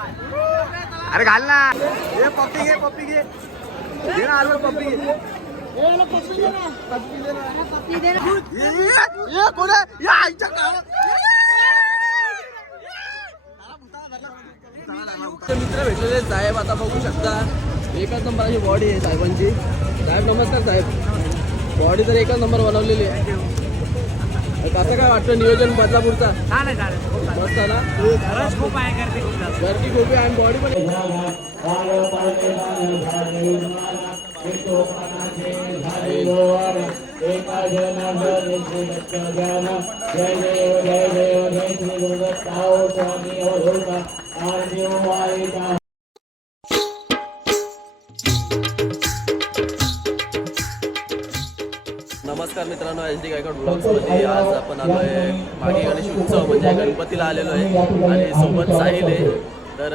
अरे घाल ना. हे पप्पी घे, पप्पी घे. घे ना आलो पप्पी घे. कोण आहे? या आईच्या गावात. मित्र भेटलेले साहेब आता बघू शकता. एकच नंबरची बॉडी आहे साहेबांची. साहेब नमस्कार साहेब. बॉडी तर एकच नंबर बनवलेली आहे. कसं काय वाटतं नियोजन बदलापूरचा? छान आहे, छान आहे. मस्त ना. रस खूप आहे, गर्दी खूप जास्त. गर्दी खूप आहे आणि बॉडी पण नमस्कार मित्रांनो, एच डी गायकवाड ब्लॉग्समध्ये आज आपण आलो आहे मागे गणेश उत्सव म्हणजे गणपतीला आलेलो आहे आणि सोबत साहिल आहे. तर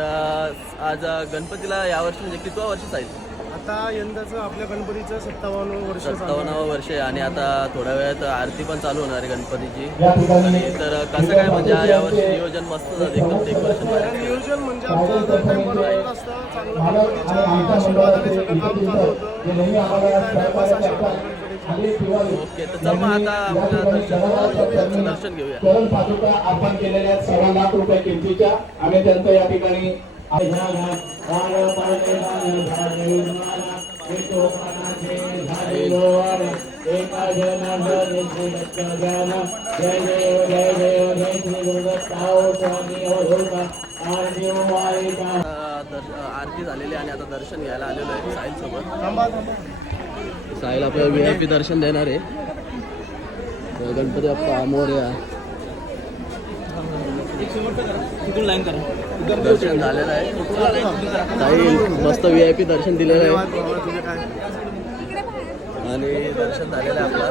आज गणपतीला यावर्षी म्हणजे कितवा वर्ष साहिल? आता यंदाचं आपल्या गणपतीचं 57वं वर्ष. 57वं वर्ष आहे आणि आता थोड्या वेळात आरती पण चालू होणार आहे गणपतीची. आणि तर कसं काय म्हणजे यावर्षी नियोजन मस्त झालं एकदम डेकोरेशन. नियोजन म्हणजे आमचं जर टाइम बनवलेलं असतं चांगलं गणपतीच्या आशीर्वादाने सगळं काम चालू होतं. ओके, तर चल मग आता आपलं दर्शन घेऊया. चरण पादुका अर्पण केलेल्या 6 लाख रुपये किमतीच्या आणि त्यांचं या ठिकाणी आरती झालेली आणि आता दर्शन घ्यायला आलेलो आहे साहिल सोबत. साहिल आपल्याला VIP दर्शन देणार आहे. गणपती बाप्पा मोरया. दर्शन झालेलं आहे. साहिल मस्त VIP दर्शन दिलेलं आहे आणि दर्शन झालेलं आहे आपलं.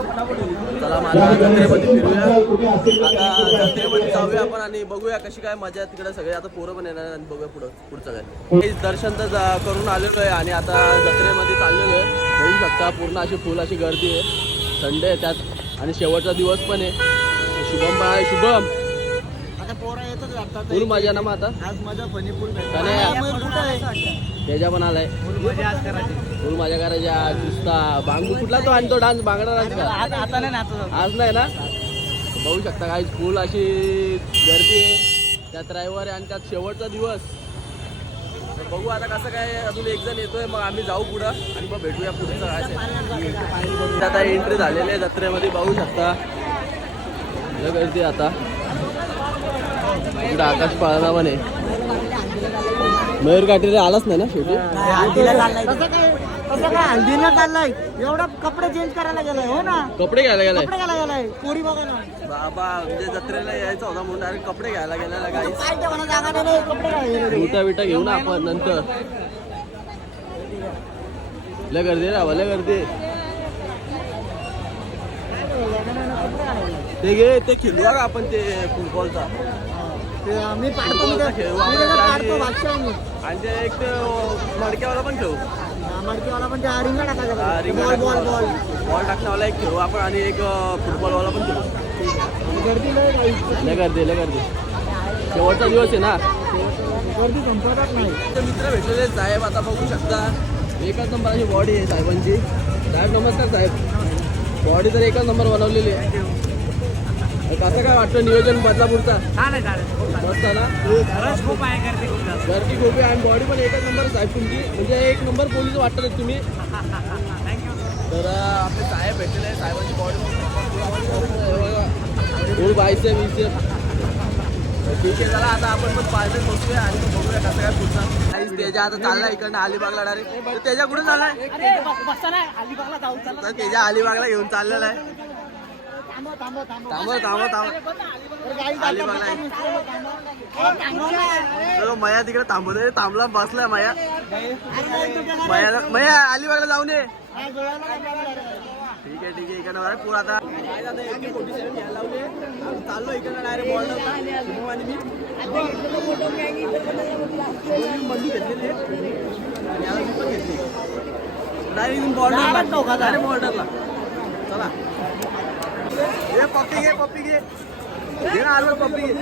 चला मला जत्रेमध्ये फिरूया. आता जत्रेमध्ये जाऊया आपण आणि बघूया कशी काय मजा तिकडे. सगळे आता पोरं पण येणार आणि बघूया पुढचं काय. दर्शन तर करून आलेलो आहे आणि आता जत्रेमध्ये चाललेलो आहे. बघू शकता पूर्ण अशी फुल अशी गर्दी आहे. संडे आहे त्यात आणि शेवटचा दिवस पण आहे. शुभम बा आहे. शुभम फुल मजा ना मग आता. आज माझा फनी फुल त्याच्या पण आलाय फुल मजा करायची. आज नुसता बांगू कुठला तो आणतो डान्स बांगडा डान्स का आज नाही ना. बघू शकता काही फुल अशी गर्दी आहे. त्यात रविवार आहे आणि त्यात शेवटचा दिवस. तर बघू आता कसं काय. अजून एक जण येतोय मग आम्ही जाऊ पुढं आणि मग भेटूया पुढचं काय. आता एंट्री झालेली आहे जत्रेमध्ये. बघू शकता गर्दी आता. इकडे आकाश पाळणा पण आहे. मयूर काटेरी आलाच नाही ना शेवटी. हल्दीला चाललाय एवढा कपडे चेंज करायला गेलाय. हो ना, कपडे घ्यायला गेलाय. कपडे घालायला गेलाय. पोरी बघा ना बाबा म्हणजे जत्रेला यायचं होता म्हणून डायरेक्ट कपडे घ्यायला गेलेला. काही काय ठेवायला जागा नाही, कपडे घालायला. मोठा बिटा घेऊ ना आपण नंतर. लय गर्दी रे, लय गर्दी. ते घे ते खेळू का आपण ते फुटबॉलचा. मी पाडतो, आणि ते एक मडक्यावाला पण खेळू. मडकीवाला पण त्या रिंगा टाकायचा. बॉल टाकण्यावाला एक खेळू आपण आणि एक फुटबॉलवाला पण खेळू. गर्दी लय गर्दी लय गर्दी. शेवटचा दिवस आहे ना. गर्दी संपतच नाही. मित्र भेटलेले साहेब आता बघू शकता. एकच नंबरची बॉडी आहे साहेबांची. साहेब नमस्कार साहेब. बॉडी तर एकच नंबर बनवलेली आहे. कसं काय वाटतं नियोजन बदलापूरचा? छान आहे, छान आहे. मस्त ना. रस खूप आहे, गर्दी खूप जास्त. गर्दी खूप आहे आणि बॉडी पण एकच नंबर साहेब तुमची. म्हणजे एक नंबर पोलीस वाटतात तुम्ही. थँक्यू. तर आपले साहेब भेटलेले आहे. साहेबांची बॉडी फुल बायसेप विसेप. ठीक आहे चला आता आपण पण पाहिजे बघूया आणि बघूया कसं काय पुढचा. त्याच्या आता चाललाय इकडनं अलिबागला डायरेक्ट. त्याच्या कुठे चाललाय? तर त्याच्या अलिबागला घेऊन चाललेला आहे. मया तिकडे थांबवतोय. थांबला बसलाय मया. मया अलिबागला जाऊन ये. ठीक आहे ठीक आहे. इकडनं पूर आता चाललो इकडनं डायरेक्ट बॉर्डरला. आणि मी बंदी घेतलेली आणि याला मी पण घेतली डायरेक्ट बॉर्डरला. चला हे पप्पी घे, पप्पी घे. घे ना आलो पप्पी घे.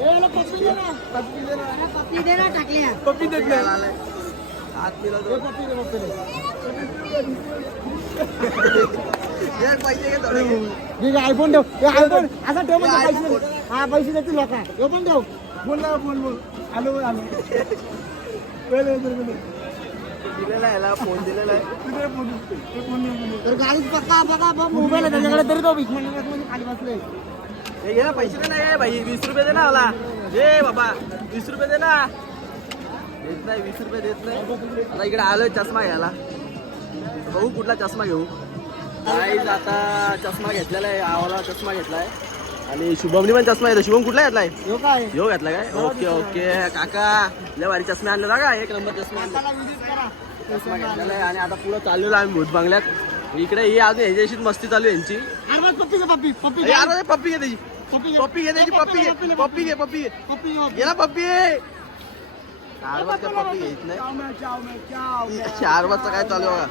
याला पप्पी दे ना. पप्पी दे ना टाकल्या. पप्पी देत नाही. हात पिला तो. ये पैसे घे थोडे. आयफोन ठेव. आयफोन असा ठेव म्हणजे पैसे. हा पैसे देतील लोक. हे पण ठेव. बोल आलो दिलेला आहे याला, फोन दिलेला आहे. तर गाडी बघा मोबाईल आहे त्याच्याकडे तरी तो भीक म्हणजे खाली बसले. हे घे ना, पैसे दे ना. ये भाई 20 रुपये दे ना मला. ये बाबा 20 रुपये दे ना. देत नाही, 20 रुपये देत नाही. आता इकडे आलोय चष्मा घ्यायला. बघू कुठला चष्मा घेऊ. गाईज आता चष्मा घेतलेला आहे. आवाला चष्मा घेतलाय आणि शुभमनी पण चष्मा घेतला. शुभम कुठला घेतलाय? हो काय ह्यो घेतला काय? ओके ओके काका, लय भारी चष्मा आणलेला का? एक नंबर चष्मा आणला. चष्मा घेतलेला आहे आणि आता पुढे चाललेलो आम्ही भूत बंगल्यात. इकडे ही अजून ह्याच्याशी मस्ती चालू आहे यांची. पप्पी पप्पी घे त्याची. पप्पी घे त्याची. पप्पी घे. पप्पी घे. पप्पी घे. घे ना पप्पी. 4 वाजता पप्पी घेत नाही. 4 वाजता काय चालू आहे बघा.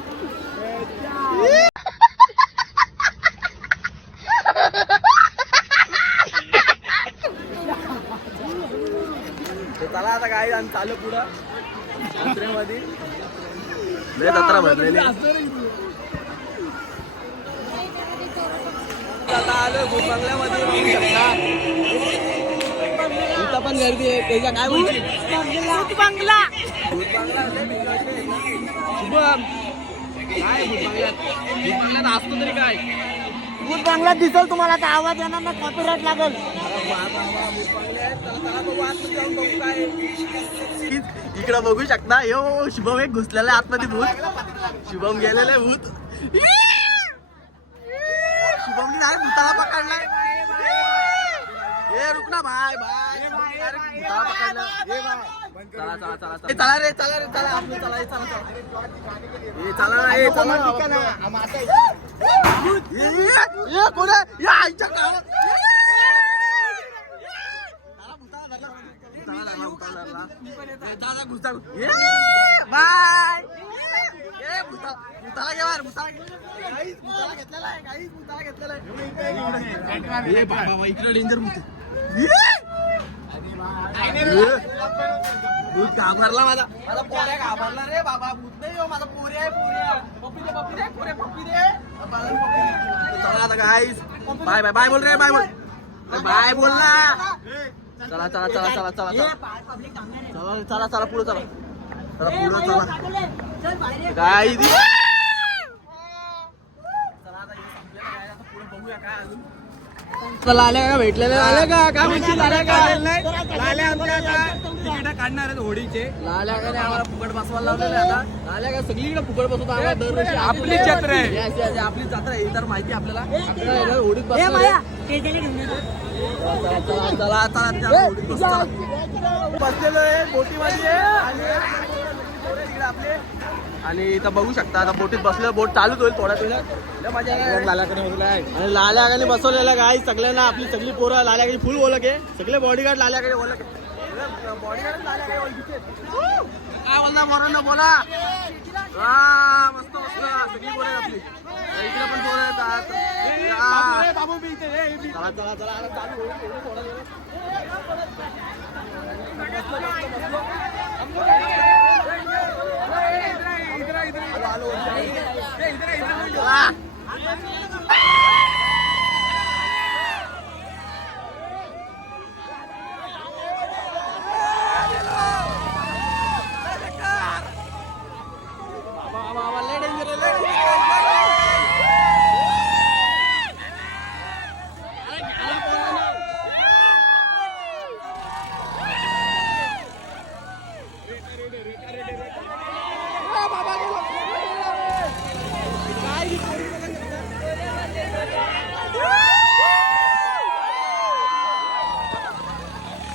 चला आता काय आणि चालू पुढं जत्रेमध्ये. लय जत्रा भरलेली. आता आलो भूत बंगल्यामध्ये. बघू शकता इथं पण गर्दी आहे. त्याच्या काय बोलची भूत बंगला. भूत बंगला लय भीती वाटते. शुभम काय भूत बंगल्यात? भूत बंगल्यात असतो तरी काय? भूत बंगल्यात दिसेल तुम्हाला तर आवाज येणार ना, कॉपीराईट लागेल. इकडं बघू शकता. यो शुभम एक घुसलेला आतमध्ये भूत. शुभम गेलेले भूत. शुभमने डायरेक्ट भूताला पकडलाय. ए रुक ना भाई भाई. भूताला पकडला. चला चला चला चला. चला रे चला रे चला. आपलं चला. हे चला चला. हे चला ना. हे चला ये कोण आहे? या आईच्या गावात. बाय. भूताला घे बाहेर. भूताला घेतलेला आहे. काहीच भूताला घेतलेला आहे. बाबा इकडे डेंजर भूत. भूत घाबरला माझा. माझा पोऱ्या घाबरला रे बाबा. भूत नाही हो माझा. पोऱ्या आहे. पोऱ्या. पप्पी दे. पप्पी दे. पोऱ्या पप्पी दे. चला आता गाईस. Bye bye. बाय बोल रे. बाय बोल. बाय बोल ना. चला चला चला चला चला चला चला चला पुढे चला. चला पुढे चला. काय बघूया काय अजून. चला आल्या का? भेटलेले आल्या का? काय म्हणशील? आल्या का? लाल्या आमच्या तिकीट काढणार आहेत होडीचे. लाल्या का नाही आम्हाला फुकट बसवायला लावलेलं आहे आता. लाल्या का सगळीकडे फुकट बसवतो आम्हाला दरवर्षी. आपली जत्रा आहे. Yes, yes, आपली जत्रा आहे. तर माहिती आपल्याला. आपल्याला होडीत ए बसवलं. माया, ते त्याला घेऊन ये. चला चला चला त्या होडीत बसू, चला. बसलेलो आहे बोटीमध्ये आणि इकडे आपले. आणि इथं बघू शकता आता बोटीत बसलं. बोट चालूच होईल थोड्या वेळात. मजा आहे. आणि लाल्याकडे बसवलेलं काय सगळ्यांना. आपली सगळी पोरं लाल्याकडे फुल ओळख आहे. सगळे बॉडीगार्ड लाल्याकडे ओळख आहे. बॉडीगार्ड लाल्याकडे ओळखीचे. काय बोलला पोरांना बोला. हा मस्त मस्त सगळी पोरं आहेत आपली. इकडे पण पोरं आहेत. चला चला चला आता चालू होईल थोडा वेळ.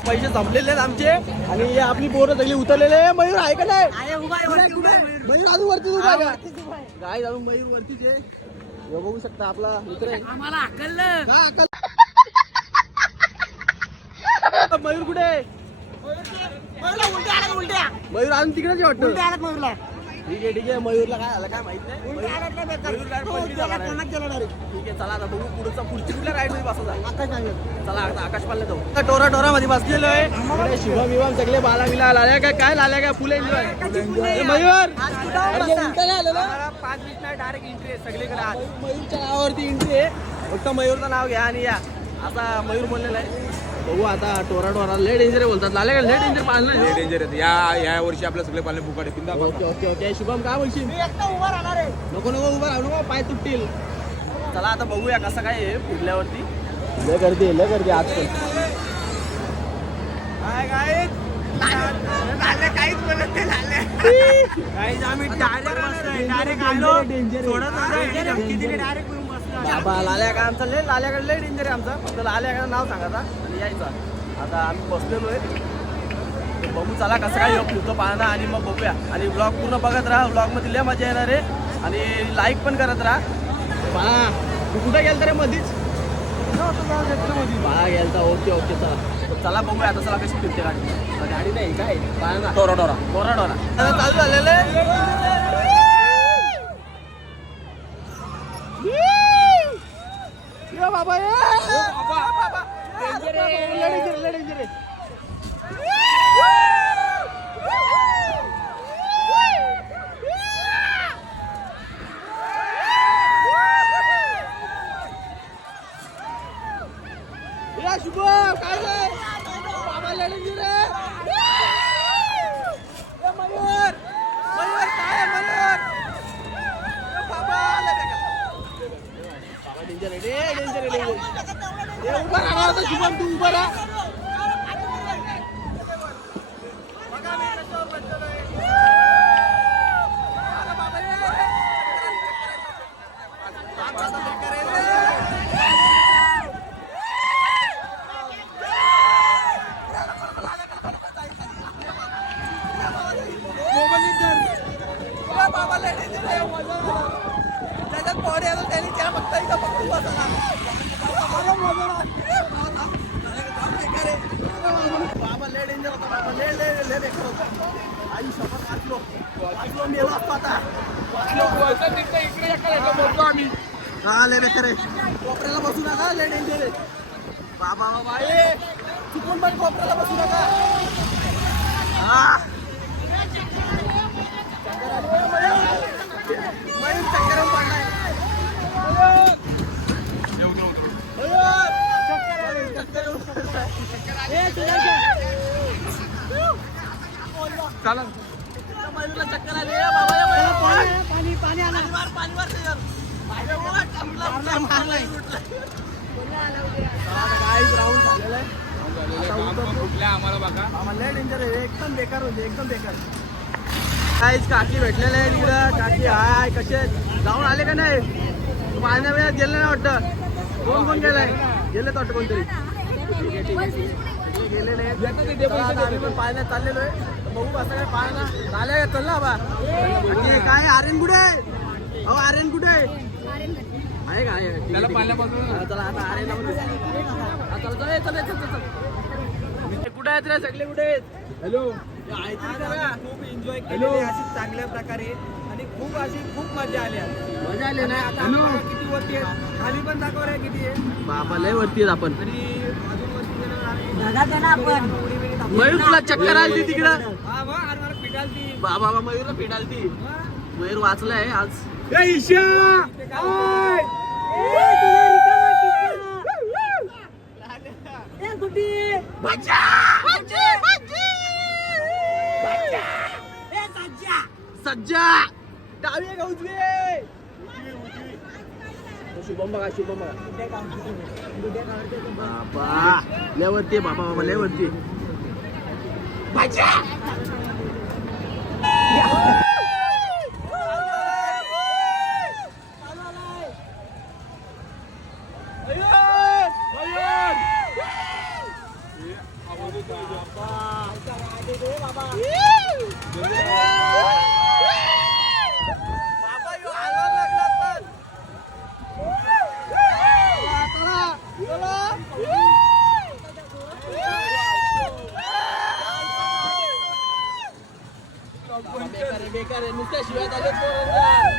पैसे संपलेले आहेत आमचे आणि हे आपली पोरं सगळी उतरलेले. मयूर आहे का नाही? मयूर अजून वरतीच उभा आहे का? काय अजून मयूर वरतीच आहे. हे बघू शकता आपला मित्र आहे. आम्हाला अकललं. काय अक्कल? मयूर कुठे आहे? उलट्या आल्या, उलट्या मयूर अजून तिकडेच आहे वाटतं. उलट्या आल्यात मयूरला. ठीक आहे मयूरला काय झालं काय माहित नाही मयूर direct पलटी झाला direct. ठीक आहे चला आता बघू पुढची कुठल्या राईड मध्ये बसायचा चला आता आकाश पाल्ले जाऊ टोरा मध्ये बसलेलो आहे इकडे शुभम विभम सगळे बाला मिला लाल्या काय लाल्या काय फुल एन्जॉय मयूर 5 मिनिट नाही डायरेक्ट एंट्री आहे सगळीकडे आज मयूरच्या नावावरती एंट्री आहे फक्त मयूरचं नाव घ्या आणि या आता मयूर बोललेला आहे बघू आता टोरा लेट डेंजर बोलतात लाल्या लेट डेंजर पाळलं डेंजर आहे या वर्षी आपल्या सगळे पालने फुकाट आहे. बिंदास. ओके शुभम काय बोलशील नको उभा राहू नको पाय तुटतील चला आता बघूया कसं काय आहे पुढल्यावरती लय गर्दी आज पण काहीच बोलत नाही आम्ही डायरेक्ट आलो बाबा लाल्या का आमचा लाल्याकडे लय डेंजर आहे आमचा फक्त लाल्याकडे नाव सांगायचा आणि यायचा आता आम्ही बसलेलो आहे बघू चला कसं काय पुढचं पाहणं आणि मग बघूया आणि ब्लॉग पूर्ण बघत राहा ब्लॉगमध्ये लय मजा येणार आहे आणि लाईक पण करत राहा बाळा तू कुठे गेलता रे मधीच बाळा गेलता ओके चला बघूया आता चला कशी फिरते गाडी नाही काय पाहणं टोरा चालू झालेलं आहे बाबा शुभ काय रे बाबा लढेंजर रे मयूर काय मयूर बाबा डेंजर आहे उभा राहा आता शुभम तू उभा राहा त्याच्यात पोरे त्यांनी त्या फक्त इथं पकडून बसला बाबा लय डेंजर होता बाबा लय बेकार होता आई शपथ वाचलो मेलो असतो आता आम्ही हा लय बेकार आहे कोपऱ्याला बसू नका लय डेंजर आहे बाबा चुकून पण कोपऱ्याला बसू नका हा चक्कर पडलाय मयूरला चक्कर आली पाणी राऊंड झालेला आहे आम्हाला बघा लय डेंजर आहे एकदम बेकार होते एकदम बेकार काहीच काकी भेटलेले आहे तिकडं काकी हाय कसे जाऊन आले का नाही पाण्या वेळात गेले नाही वाटतं कोण गेलाय गेलेत वाटतं कोणतरी गेलेले आम्ही पण पाण्यात चाललेलो आहे बघू असं काय पाहणं झालं चालला बा काय आर्यन कुठे आहे आर्यन कुठे आहे का त्याला पाण्यापासून चला आता आर्यन चल कुठे आहेत रे सगळे कुठे आहेत हॅलो खूप एन्जॉय केले अशी चांगल्या प्रकारे आणि खूप मजा आली मजा आली ना आता किती वरती आहे खाली पण दाखव रे किती आहे बाबा लय वरती आहेत आपण आणि अजून वरती मयूर तुला चक्कर आली तिकडं हा मग आणि मला पिटालती बाबा मयूरला फिटालती मयूर वाचलाय आज सज्जा डावी आहे का उजवी आहे शुभम बघा बाबा लयवरती बाबा लयवरती बेकार आहे बेकार आहे नुसत्या शिवाय आले पोरांच्या.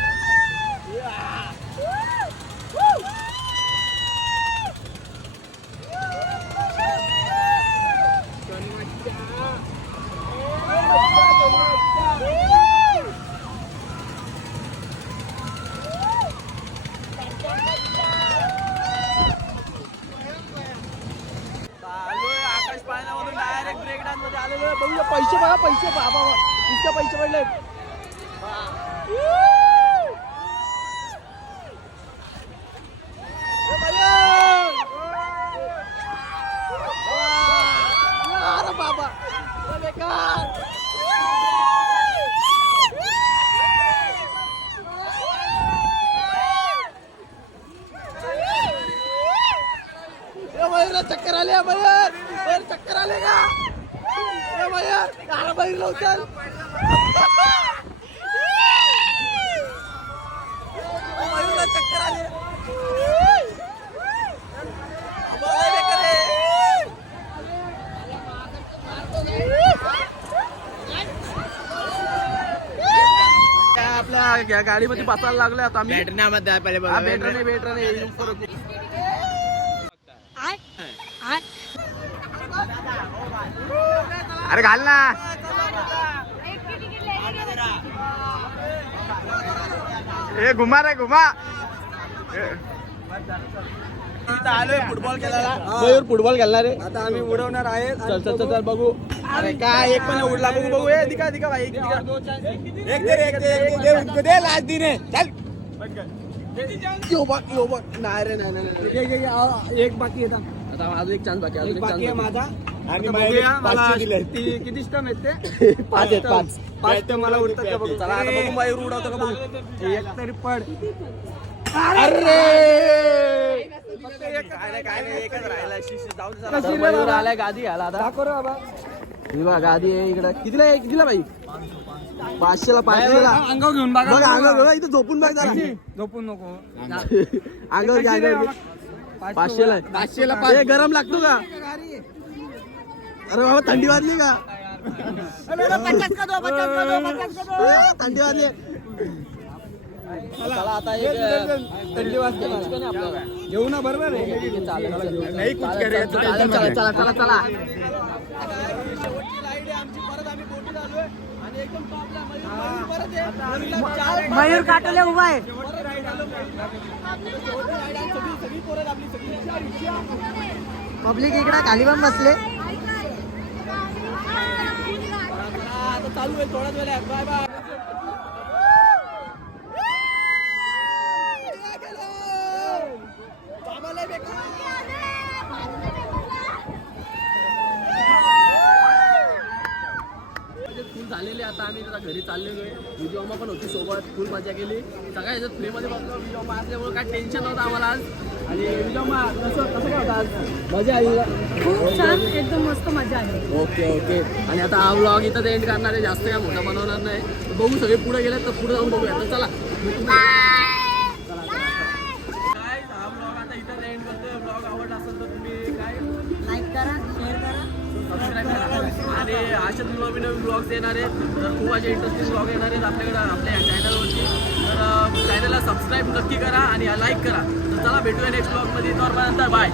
आकाश पाळण्यामधून डायरेक्ट ब्रेक डान्स मध्ये आलेलो बघूया. पैसे बघा पैसे बाबा नुसते पैसे पडले. अरे बाबा बेकार. मयूरला चक्कर आले मयूर मयूर चक्कर आले का मयूर अरे मयूर लवकर मयूरला चक्कर आले. आपल्या गाडीमध्ये बसायला लागले आता आम्ही. भेटणार नाही अरे घाल ना. ए घुमा रे घुमा. आलोय फुटबॉल खेळायला. मयूर फुटबॉल खेळणार रे. आता आम्ही उडवणार आहे. चल चल चल बघू. अरे काय एक पण उडला बघू बघू. ए दिका दिका भाई दे लास्ट दिन आहे. चल यो बघ नाही रे नाही एक बाकी येतात. आता अजून एक चान्स बाकी एक बाकी आहे माझा. आणि मला किती स्टम आहेत ते? 5 आहेत 5. 5 तर मला उडतात का बघू. चला आता बघू मयूर उडवतो का बघू. एक तरी पड. अरे काय नाही एकच राहिला. जाऊ दे चला. मयूर आलाय गादी घ्यायला आता. दाखव रे बाबा. ही बघा गादी आहे इकडं. कितीला बाई 500ला 500ला अंगावर घेऊन बघा. बघा अंगावर बघा इथं झोपून बघ जरा. झोपून नको. अंगावर घ्या अंगावर. 500ला 500ला गरम लागतो का? अरे बाबा थंडी वाजली का? थंडी वाजली. चला आता एक थंडी वाजते आपल्याला घेऊ ना. बरोबर आहे. नाही कुछ करायचं. चला चला चला चला. मयूर काटोले उभा आहे. पब्लिक इकडे खाली पण बसले. आता चालू आहे थोड्याच वेळ. Bye bye. फुल झालेले. आता आम्ही जरा घरी चाललेलो आहे. विजयमा पण होती सोबत. फुल मजा केली. सगळ्या ह्याच्यात फ्रीमध्ये बघतो. विजयमा असल्यामुळे काय टेन्शन नव्हतं आम्हाला आज. आणि विजयमा कसं काय होतं आज? मजा आली. खूप छान एकदम मस्त मजा आली. Okay okay. आणि आता हा व्लॉग इथं एंड करणार आहे. जास्त काय मोठा बनवणार नाही. बघू सगळे पुढे गेले तर पुढे जाऊन बघूया. तर चला काय हा व्लॉग आता इथं एंड करतोय. व्लॉग आवडला असेल तर तुम्ही काय लाईक करा, शेअर करा, सबस्क्राईब करा. आणि अशाच नवीन नवीन ब्लॉग्स येणार आहेत. तर खूप असे इंटरेस्टिंग ब्लॉग येणार आहेत आपल्याकडे आपल्या या चॅनलवरती. तर चॅनलला सबस्क्राईब नक्की करा आणि लाईक करा. तर चला भेटूया नेक्स्ट ब्लॉगमध्ये. तर बाय.